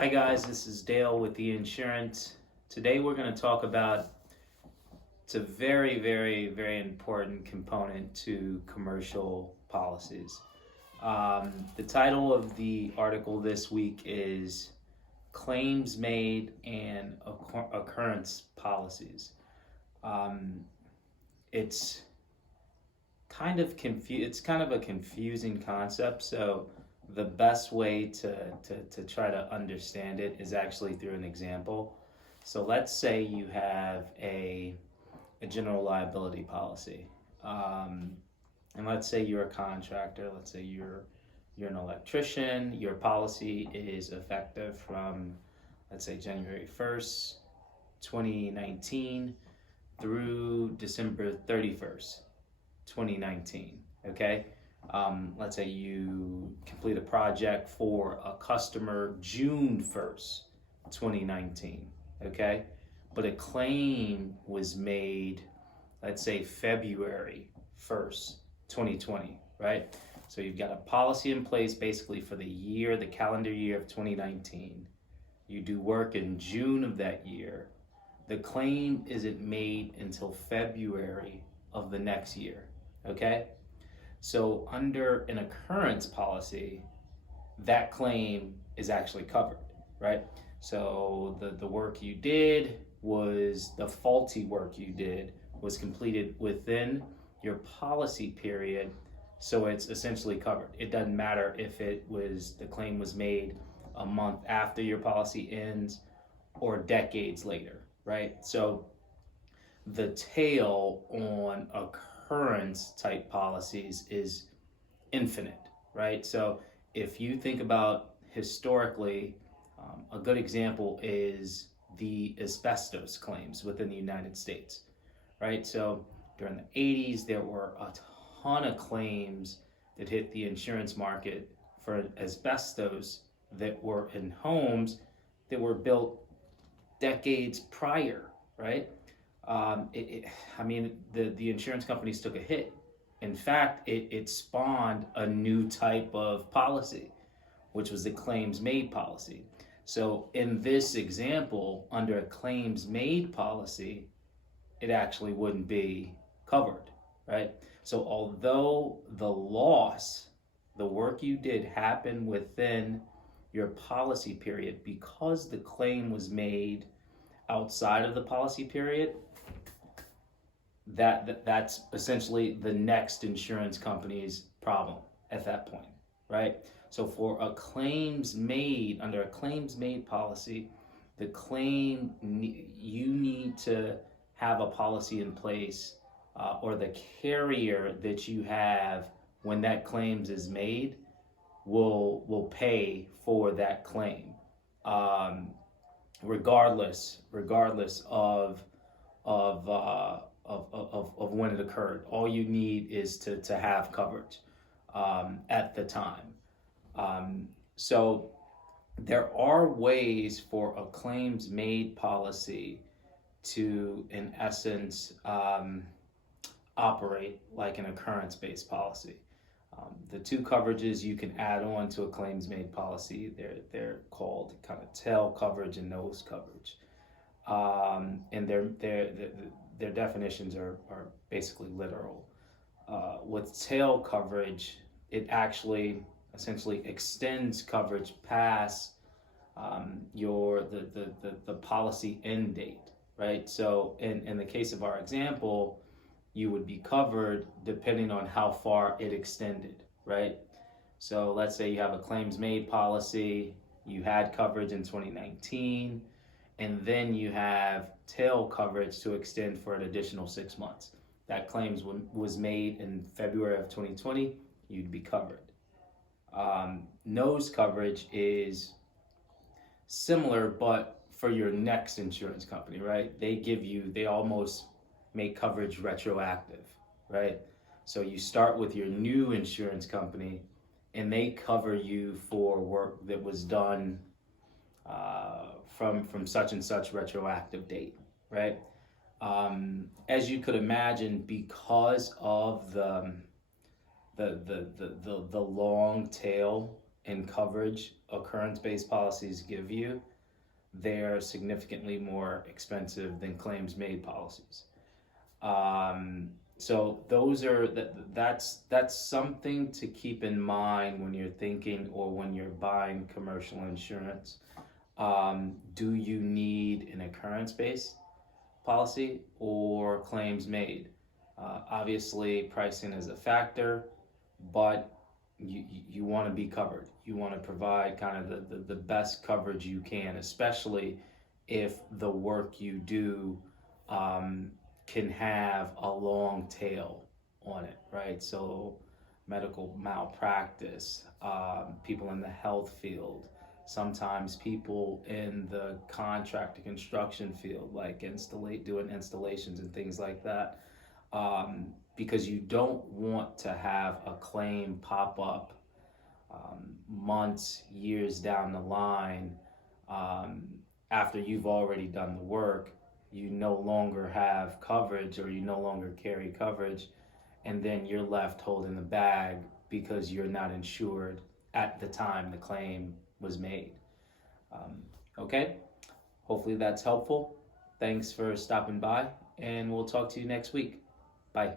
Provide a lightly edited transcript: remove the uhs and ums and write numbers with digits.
Hi guys, this is Dale with the insurance. Today we're going to talk about it's a very important component to commercial policies. The title of the article this week is Claims Made and Occurrence Policies. It's it's kind of a confusing concept, so the best way to try to understand it is actually through an example. So let's say you have a general liability policy, and let's say you're a contractor. Let's say you're an electrician. Your policy is effective from, let's say, January 1st, 2019 through December 31st, 2019. Okay. Let's say you complete a project for a customer June 1st, 2019, okay? But a claim was made, let's say February 1st, 2020, right? So you've got a policy in place basically for the calendar year of 2019. You do work in June of that year. The claim isn't made until February of the next year, okay? So under an occurrence policy, that claim is actually covered, right? So the work you did was, the faulty work you did was completed within your policy period, so it's essentially covered. It doesn't matter if the claim was made a month after your policy ends or decades later, right? So the tail on occurrence type policies is infinite, right? So if you think about historically, a good example is the asbestos claims within the United States, right? So during the 80s, there were a ton of claims that hit the insurance market for asbestos that were in homes that were built decades prior, right? The insurance companies took a hit. In fact, it spawned a new type of policy, which was the claims made policy. So in this example, under a claims made policy, it actually wouldn't be covered, right? So although the work you did happened within your policy period, because the claim was made outside of the policy period, that's essentially the next insurance company's problem at that point, right? So for a claims made, under a claims made policy, you need to have a policy in place, or the carrier that you have when that claims is made will pay for that claim, regardless of when it occurred. All you need is to have coverage at the time. So there are ways for a claims made policy to, in essence, operate like an occurrence based policy. The two coverages you can add on to a claims made policy, they're called kind of tail coverage and nose coverage. And their definitions are basically literal. With tail coverage, it actually essentially extends coverage past the policy end date, right? So in the case of our example, you would be covered depending on how far it extended, right? So let's say you have a claims made policy, you had coverage in 2019, and then you have tail coverage to extend for an additional 6 months. That claims was made in February of 2020, you'd be covered. Nose coverage is similar, but for your next insurance company, right? They almost make coverage retroactive, right? So you start with your new insurance company and they cover you for work that was done from such and such retroactive date, right? As you could imagine, because of the long tail in coverage occurrence-based policies give you, they're significantly more expensive than claims-made policies. So those are that's something to keep in mind when you're thinking or when you're buying commercial insurance. Do you need an occurrence-based policy or claims made? Obviously, pricing is a factor, but you want to be covered. You want to provide kind of the best coverage you can, especially if the work you do can have a long tail on it, right? So, medical malpractice, people in the health field, sometimes people in the contract construction field, like doing installations and things like that, because you don't want to have a claim pop up months, years down the line, um, after you've already done the work. You no longer have coverage, or you no longer carry coverage, and then you're left holding the bag because you're not insured at the time the claim was made. Okay, hopefully that's helpful. Thanks for stopping by, and we'll talk to you next week. Bye.